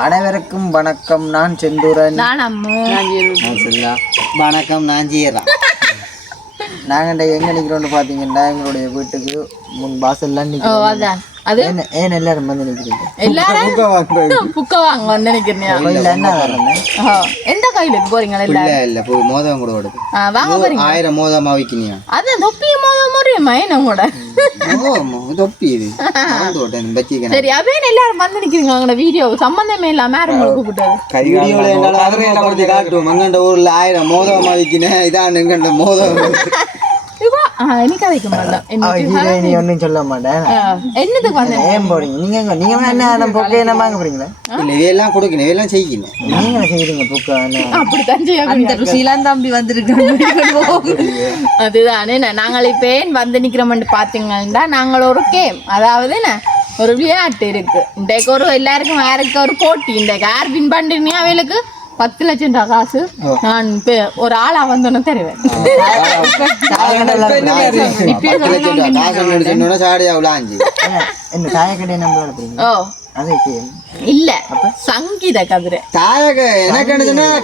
அனைவருக்கும் வணக்கம். நான் செந்தூரன். நான் அம்மு. வணக்கம். நான் ஜீரா. நாங்கள் எங்கே நிற்கிறோன்னு பார்த்தீங்கன்னா எங்களுடைய வீட்டுக்கு முன் வாசல்லாம் நிற்கிறோம். ஏன் எல்லாரும் வந்து நிற்கிறீங்க? எல்லாரும் புக்க வாங்க வந்து நினைக்கிறேன். எந்த கோயிலுக்கு போறீங்க? இல்ல போய் மோதம் கூட வருது. வாங்க போறீங்க. 1000 மோதமா வைக்கணியா? அதான் தொப்பிய மோதம் முறையுமா என்ன கூட? தொப்பி இது. சரி அவேன் எல்லாரும் வந்து நிக்கிறீங்க. உங்களோட வீடியோ சம்பந்தமே இல்லாம யாரும் உங்களுக்கு கூப்பிட்டாரு? வீடியோல என்னால கதறையில கொடுத்து காட்டுவோம். எங்கண்ட ஊர்ல 1000 மோதமா வைக்கினேன். இதான் எங்கண்ட மோதம். எனக்கு வைக்க மாட்டேன். நீ ஒன்னும் சொல்ல மாட்டேன். என்னதுக்கு வந்து ஏன் போறீங்க? நீங்க என்ன பொக்கை என்ன வாங்க போறீங்களா? இல்ல இவையெல்லாம் கொடுக்கணும், இவையெல்லாம் செய்யணும். நீங்க செய்யறீங்க பொக்கை. அப்படித்தான் செய்ய சீலான் தம்பி வந்திருக்காங்க. அதுதானே நாங்கள் இப்ப ஏன் வந்து நிக்கிறோம்னு பாத்தீங்கன்னா நாங்கள் ஒரு கேம், அதாவது என்ன ஒரு விளையாட்டு இருக்கு. இன்றைக்கு ஒரு எல்லாருக்கும் யாருக்கு ஒரு போட்டி. இன்றைக்கு யார் வின் பண்றீங்க அவைகளுக்கு 10 லட்சம் ரூபாய் காசு நான் ஒரு ஆளா வந்தோன்னு தருவேன். இல்ல சங்கீத கதிரை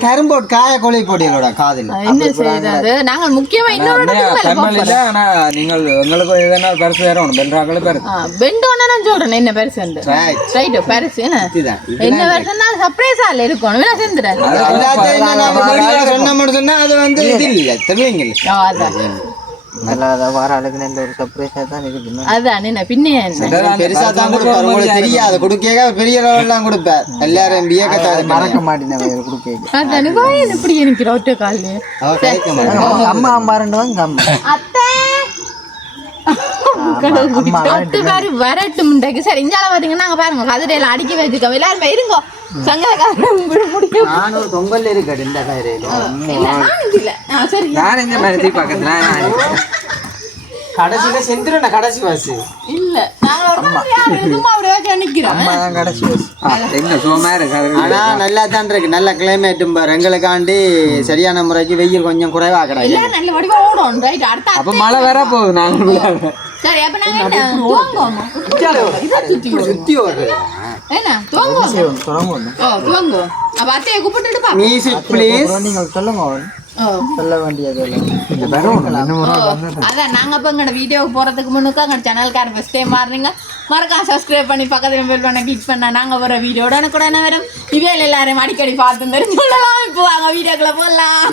கரும்போட் காய கொலை போட்டிகளோட காதல் என்ன செய்யறது. நாங்கள் முக்கியமா இன்னொரு நீங்கள் உங்களுக்கு எதனா பரிசு வேறணும். பெண்டோன்னு நான் சொல்றேன். என்ன பரிசு பரிசு என்ன வருஷம்னா சர்ப்ரைஸா இருக்கணும். செஞ்சுறேன் வார ஆளுக்கு நல்ல ஒரு சர்ப்ரைஸா தான் இருக்கு. அதான் என்ன பின்ன பெருசா தான் கொடுப்பாரு. உங்களுக்கு தெரியாது கொடுக்க பெரிய லெவல்லாம் கொடுப்பார். எல்லாரும் மறக்க மாட்டேன் கொடுக்க. அதான் இப்படி எனக்கு ஒற்றை காலு அம்மா அம்மா ரெண்டு வாங்க அம்மா வரட்டும். சரி இஞ்சால பாத்தீங்கன்னா நாங்க பாருங்க கதிரையில அடிக்க வச்சுக்கோ. எல்லாருமே இருங்கோ. பொங்கல் இருக்கு இந்த கடைசியில செந்துருன கடைசி வாசி இல்ல கடைசி ஆனா நல்லா தான் இருக்கு. நல்ல கிளைமேட்டும் பாரு. எங்களுக்காண்டி சரியான முறைக்கு வெயில் கொஞ்சம் குறைவா கிடையாது. நல்ல வடிவா ஓடும். அப்ப மழை வேற போகுது. நாங்க சரி அப்ப நாங்க சுத்தி வருது. என்ன துவங்குவோம். அப்ப அத்தையை கூப்பிட்டுட்டு பா. Music please. நீங்கள் சொல்லுங்க. சொல்ல வேண்டியது அதான் நாங்க இப்ப எங்களோட வீடியோவுக்கு போறதுக்கு முன்னுக்கு எங்க சேனல்கார ஃபர்ஸ்ட் டைம் மாறுறீங்க மறக்காம சப்ஸ்கிரைப் பண்ணி பக்கத்துல பெல் பண்ண கிளிக் பண்ண நாங்க வர வீடியோட கூட என்ன வரும் இவையில எல்லாரும் அடிக்கடி பார்த்து தெரிஞ்சுக்கலாம். இப்போ வாங்க வீடியோக்குள்ள போகலாம்.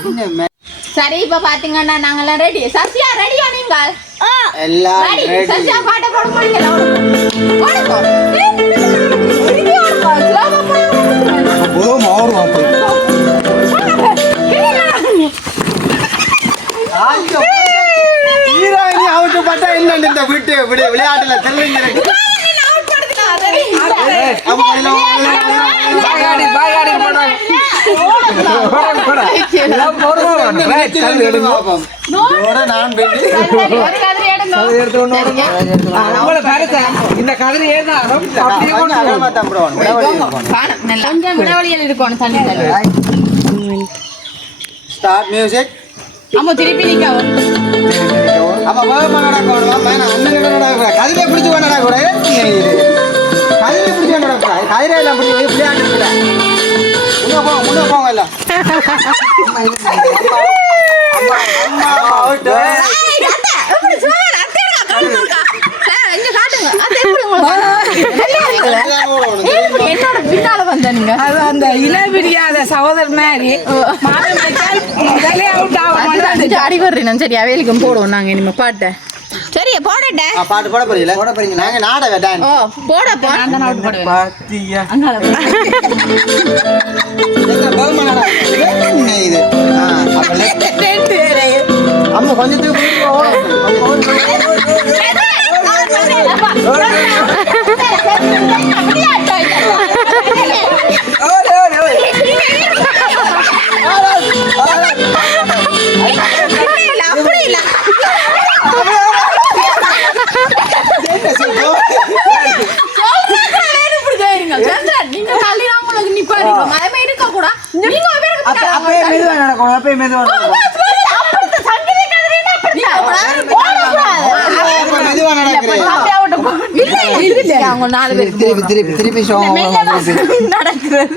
சரி இப்ப பாத்தீங்கன்னா நாங்கெல்லாம் ரெடி. சசியா ரெடியா? நீங்கள் எல்லாம் ரெடி. சசியா பாட்ட போட முடியல. விளையாட்டுல இந்த கதிரை ஸ்டார்ட் மியூசிக். அம்மா திருப்பி நிக்கவும். அப்ப கதிரை பிடிச்சு கொண்டா கூட கதிரை பிடிச்சு கொண்டா கூட கதிரை எல்லாம் பிடிச்சி விளையாண்டு முன்ன போங்க எல்லாம். என்னோட பின்னால வந்தானுங்க. அந்த இளவிடியாத சகோதரர் மாதிரி அடி வர்றேன். சரி அவைகளுக்கும் போடுவோம் நாங்க இனிமே பாட்டை. சரி போடட்டேன். பாட்டு போட போறீங்களா? போட போறீங்க. நாங்க நாடக டான்ஸ். ஓ போடப்பா. நான் தான் அவுட் போடுவேன். பாத்தியா அங்கால என்ன பவுமனடா இது? அப்ப அம்மா கொஞ்சம் தூக்கி அவங்க 4 பேருக்கு திருப்பி show நடக்கிறது.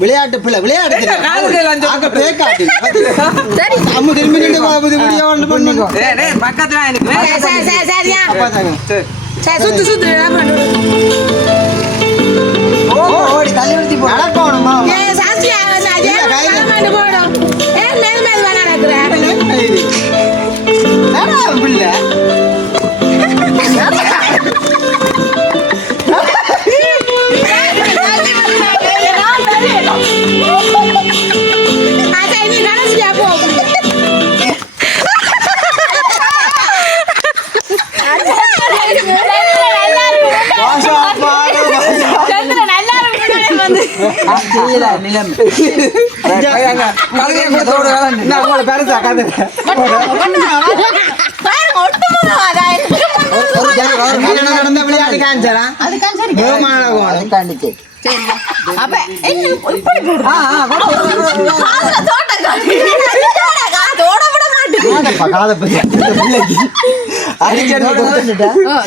விளையாட்டு பிள்ளை விளையாட்டு சரி அம்மு திரும்பி பண்ணிக்கோ பக்கத்துல எனக்கு சுத்து ஓடி தள்ளி விடுத்தி போ நடக்கணுமா போடும் பிள்ளை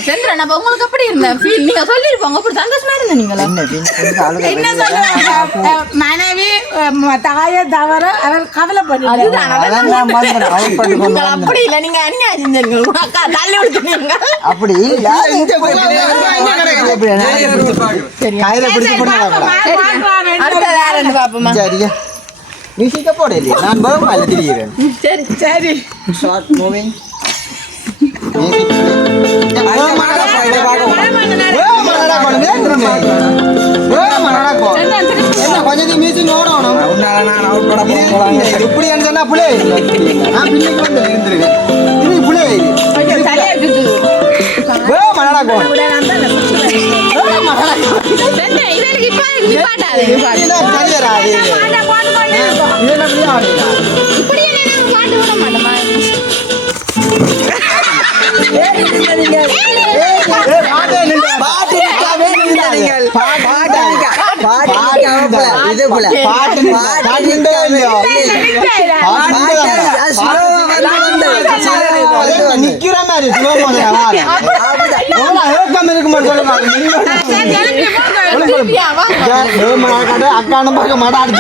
சந்திரன் அப்ப உங்களுக்கு எப்படி இருந்த ஃபீல் நீங்க சொல்லிருப்பாங்க அப்படி சந்தோஷமா இருந்த நீங்களா மனைவி தாய தவற அவர் கவலைப்படுறாரு அப்படி இல்ல நீங்க அநியாயம் செஞ்சீங்க அக்கா தள்ளி விடுத்தீங்க அப்படி அடுத்த வேற என்ன பாப்போமா சரியா மியூசிக்க போடலையே நான் பகவான்ல திரிகிறேன் சரி சரி ஷார்ட் மூவிங் கொஞ்சம் மியூசிக் ஓடணும் இப்படி சொன்னா புள்ளே நான் பின்னுக்கு வந்து இருந்திருக்கேன் இது புள்ளே நிக்கிற மாதிரி அக்கான பார்க்க மாட்டாடு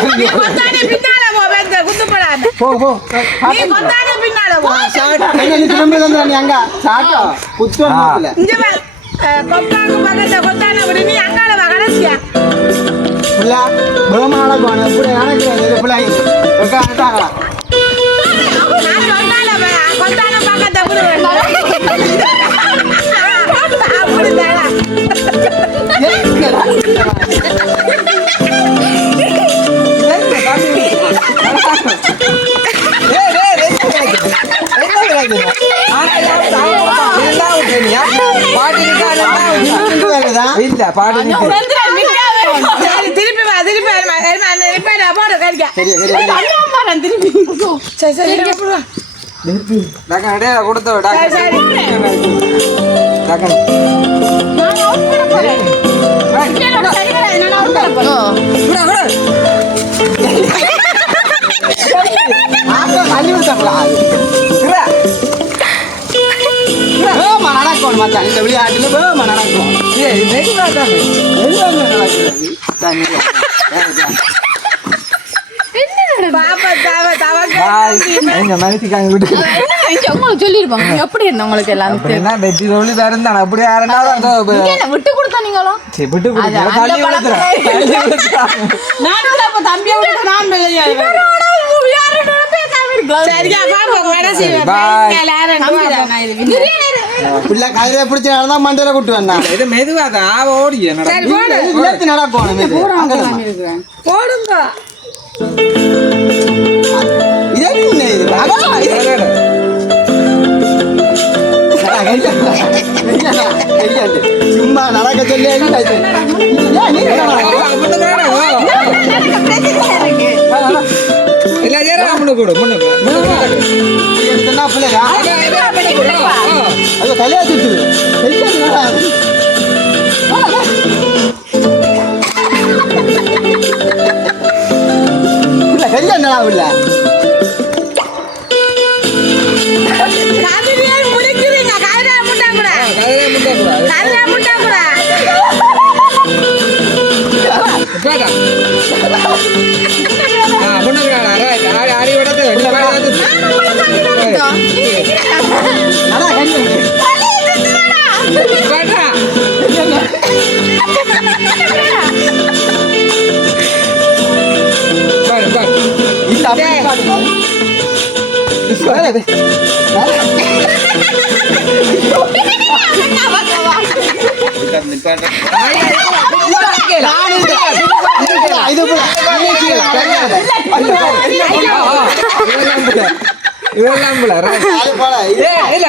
இந்த விளையாட்டுல நடக்கும் சொல்லிருப்பாங்க எப்படி இருந்த உங்களுக்கு எல்லாம் விட்டு கொடுத்தா நீங்களும் பிடிச்சதான் மண்டையில கூட்டு வந்தான் இது மெதுவாதான் ஓடி நடக்கணும் போடுங்க சும்மா நடக்க சொல்லி தலையா சுத்து கல்யாணம் இல்ல முடிக்கிறீங்க காலையில முட்டா கூட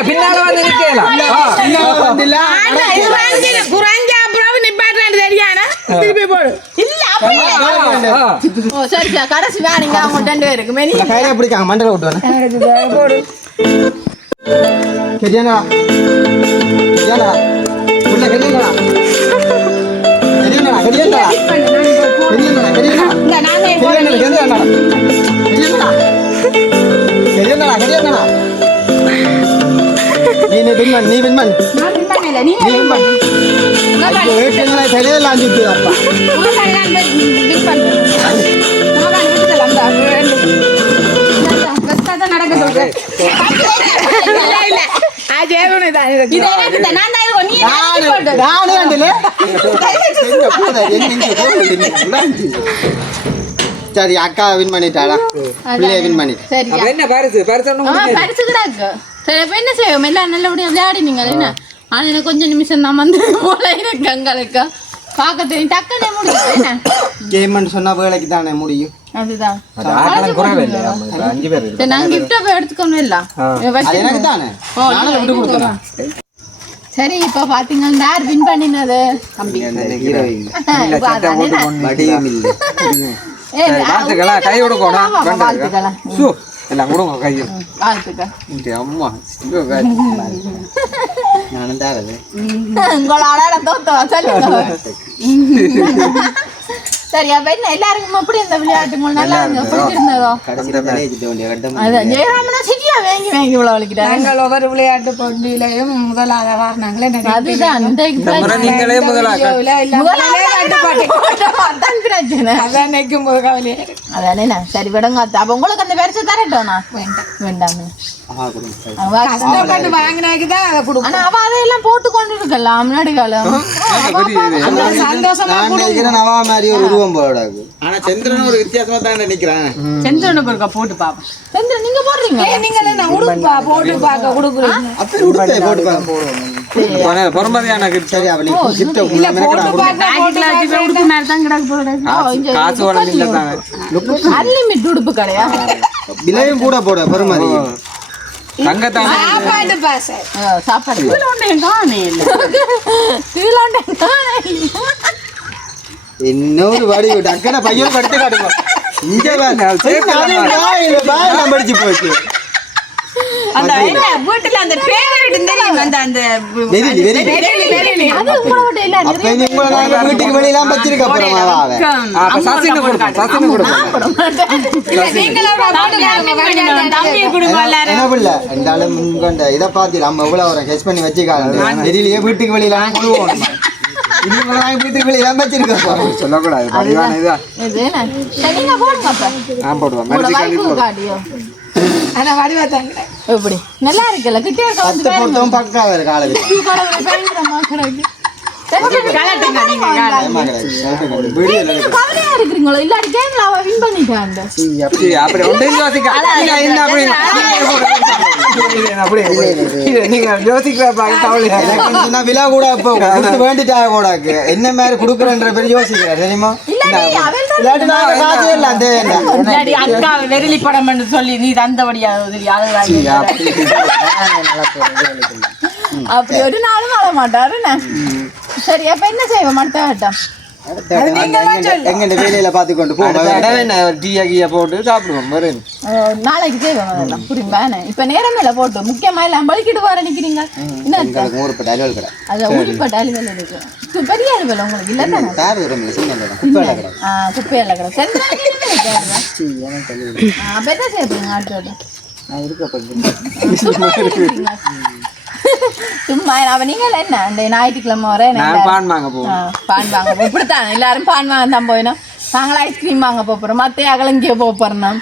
பின்னால வந்து நிக்கலாம் திருப்பி போடு சரி கடைசி வேணுங்க அவங்க 2 பேருக்கு மெனி கையில பிடிக்காங்க மண்டல விட்டுவானே போடு கெடியானா கெடியானா உள்ள கெடியானா கெடியானா கெடியானா கெடியானா கெடியானா இந்த நானே கெடியானா கெடியானா கெடியானா கெடியானா நீ வின்மன் நான் வின் பண்ணல நீ நீ வின்மன் ஐயோ ஏற்கனவே தலையில ஆஞ்சிட்டு அப்பா நான் வின் பண்றேன் நான் விட்டுல அந்த கஷ்டத்தை நடக்க சொல்றேன் இல்ல இல்ல அது ஏவனே தான் இது எனக்கு தான் நான் தான் இது நீ நானே அண்டலே போடா எங்க போடு சரி அக்கா வின் பண்ணிட்டாளா பிள்ளைய வின் பண்ணிட்டா சரி அப்ப என்ன பரிசு பரிசு கிடாக்கு சரி அப்ப என்ன செய்வோம் எல்லாம் நல்லபடியா விளையாடினீங்க என்ன ஆனா எனக்கு கொஞ்சம் நிமிஷம் தான் வந்து போல இருக்கு அங்களுக்கு பார்க்க தெரியும் டக்குனே முடியும் என்ன கேம்னு சொன்னா வேலைக்கு தானே முடியும் அதுதான் ஆட்டம் குறைவே இல்லை 5 பேர் சரி நான் கிஃப்டா போய் எடுத்துக்கணும் இல்ல அது எனக்கு தானே நானே விட்டு கொடுத்தேன் சரி இப்ப பாத்தீங்கன்னா யார் வின் பண்ணினது தம்பி வடியும் இல்லை வாழ்த்துக்களா கை கொடுக்கணும் வாழ்த்துக்களா எல்லாம் கொடுங்க கையில் வாழ்த்துக்கள் அம்மா நானும் தாரது உங்களால தோத்தவா சொல்லுங்க சரி அப்ப என்ன எல்லாருக்கும் எப்படி இந்த விளையாட்டு நல்லா பிடிச்சிருந்ததோ அதான் ஜெயராமனா சரியா வாங்கி இவ்வளவு வலிக்கிட்டாங்க நாங்கள் ஒவ்வொரு விளையாட்டு போட்டியிலையும் முதலாக வாரினாங்களே அதுதான் நீங்களே முதலாக அதான் நிற்கும் போது கவலையே அதானே சரி விடுங்க அப்ப உங்களுக்கு அந்த பரிசு தரட்டோண்ணா வேண்டாம் கஷ்டப்பட்டு வாங்கினாக்கு தான் அதை கொடுக்கும் ஆனா அவ அதையெல்லாம் போட்டு கொண்டு இருக்கலாம் முன்னாடி காலம் சந்தோஷமா நவா மாதிரி ஒரு உருவம் போடாது ஆனா சந்திரன் ஒரு வித்தியாசமா தான் நினைக்கிறேன் சந்திரனுக்கு ஒருக்கா போட்டு பாப்போம் சந்திரன் நீங்க போடுறீங்க நீங்க நான் உடுப்பா போட்டு பார்க்க கொடுக்குறீங்க அப்படி உடுப்பை போட்டு போடுவோம் பொறுமதியான சரி அவளை கிட்ட காசு உடம்பு இல்லை தாங்க அன்லிமிட் உடுப்பு கிடையா விலையும் கூட போட பெருமதி தங்கத்தான சாப்பாடு பாச சாப்பாடு இன்னொரு வடி டக்கன பையன் படுத்து காட்டுங்க இங்க படிச்சு போச்சு அந்த வீட்டுல அந்த பேரட் தெரியும் அந்த அந்த அது உங்களோட இல்ல அப்ப நீங்க நாங்க வீட்டுக்கு வெளியலாம் வச்சிருக்க அப்புறமா அப்ப சாசின கொடுப்போம் தம்பி குடும்பம் எல்லாரும் என்ன பிள்ளை இருந்தாலும் முன்கொண்ட இதை பார்த்து நம்ம எவ்வளவு ஒரு ஹெச் பண்ணி வச்சுக்காங்க வெளியிலேயே வீட்டுக்கு வெளியெல்லாம் கொடுவோம் இதுங்களை நாங்கள் வீட்டுக்கு வெளியெல்லாம் வச்சிருக்கோம் சொல்லக்கூடாது படிவான இதுதான் இது என்ன சரிங்க போடுங்க அப்ப நான் போடுவேன் உங்களோட வைஃபு காடியோ ஆனா வடிவாத்தாங்க எப்படி நல்லா இருக்குல்ல கிட்டே இருக்க வந்து பத்து பொருத்தம் பக்கா வேறு காலேஜ் பயங்கரமா கிடக்கு கவலையா இருக்கிறீங்களோ இல்லாட்டி கேம்ல அவ வின் பண்ணிட்டாங்க அப்படி ஒன்றையும் யோசிக்க என்ன அப்படி நீங்க யோசிக்கிற நான் விழா கூட இப்போ வேண்டிட்டா கூட என்ன மாதிரி கொடுக்குறேன்ற பேர் யோசிக்கிறேன் தெரியுமா அக்கா வெறிலி படம் சொல்லி நீ தந்தபடியா அப்படி ஒரு நாளும் வர மாட்டாரு சரி அப்ப என்ன செய்வோம் அடுத்த ஆட்டம் எங்க வேலையில பாத்து கொண்டு டீயா கீயா போட்டு சாப்பிடுவோம் நாளைக்கு செய்வோம் அதெல்லாம் புரியுமா இப்ப நேரமேல போட்டு முக்கியமா எல்லாம் பலிக்கிட்டு வர நிக்கிறீங்க அதான் ஊருப்பட்ட அலுவல் இருக்கு பெரிய அலுவல் உங்களுக்கு இல்ல குப்பையில கிடக்கு அப்ப என்ன செய்ய போறீங்க அடுத்த சும்மா அவ நீங்க என்ன இந்த ஞாயிற்றுக்கிழமை வர பான் வாங்க போவோம் பான் வாங்க இப்படித்தான் எல்லாரும் பான் வாங்க தான் போயிடும் நாங்களும் ஐஸ்கிரீம் வாங்க போறோம் மத்த அகலங்கிய போறோம்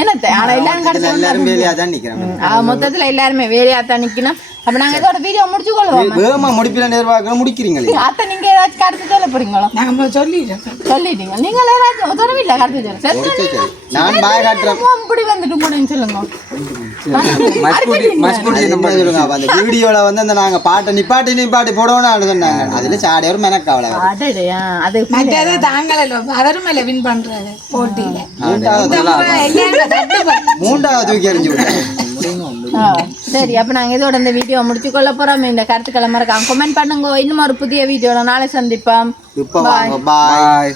என்னத்தை ஆனா எல்லாரும் கடைசி எல்லாரும் வேலையா தான் நிக்கிறேன். மொத்தத்துல எல்லாருமே வேலையா தான் நிக்கணும். அப்ப நாங்க இதோட வீடியோ முடிச்சு கொள்வோம். வேகமா முடிப்பில எதிர்பார்க்க முடிக்கிறீங்களே. அத்தை நீங்க ஏதாச்சும் கருத்து சொல்ல போறீங்களோ? நாங்க சொல்லிட்டீங்க. நீங்க ஏதாச்சும் சொல்லவில்லை கருத்து சொல்ல. நான் பாய காட்டுறேன். இப்படி வந்துட்டு போனேன்னு சொல்லுங்க. மஸ்குடி நம்ம சொல்லுங்க. அந்த வீடியோல வந்து அந்த நாங்க பாட்டை நிப்பாட்டி போடணும்னு சொன்னாங்க. அதுல சாடியார் மெனக்காவல. அடடா அது மற்றது தாங்கள அவரும் மேல வின் பண்றாரு போட்டியில. மூன்றாவது தூக்கி எறிஞ்சு விட்டாங்க. சரி அப்ப நாங்க இதோட இந்த வீடியோ முடிச்சு கொள்ள போறோம். இந்த கருத்துக்களை மறக்காம கமெண்ட் பண்ணுங்க. இன்னும் ஒரு புதிய வீடியோல நாளை சந்திப்போம். இப்ப வாங்க. பாய்.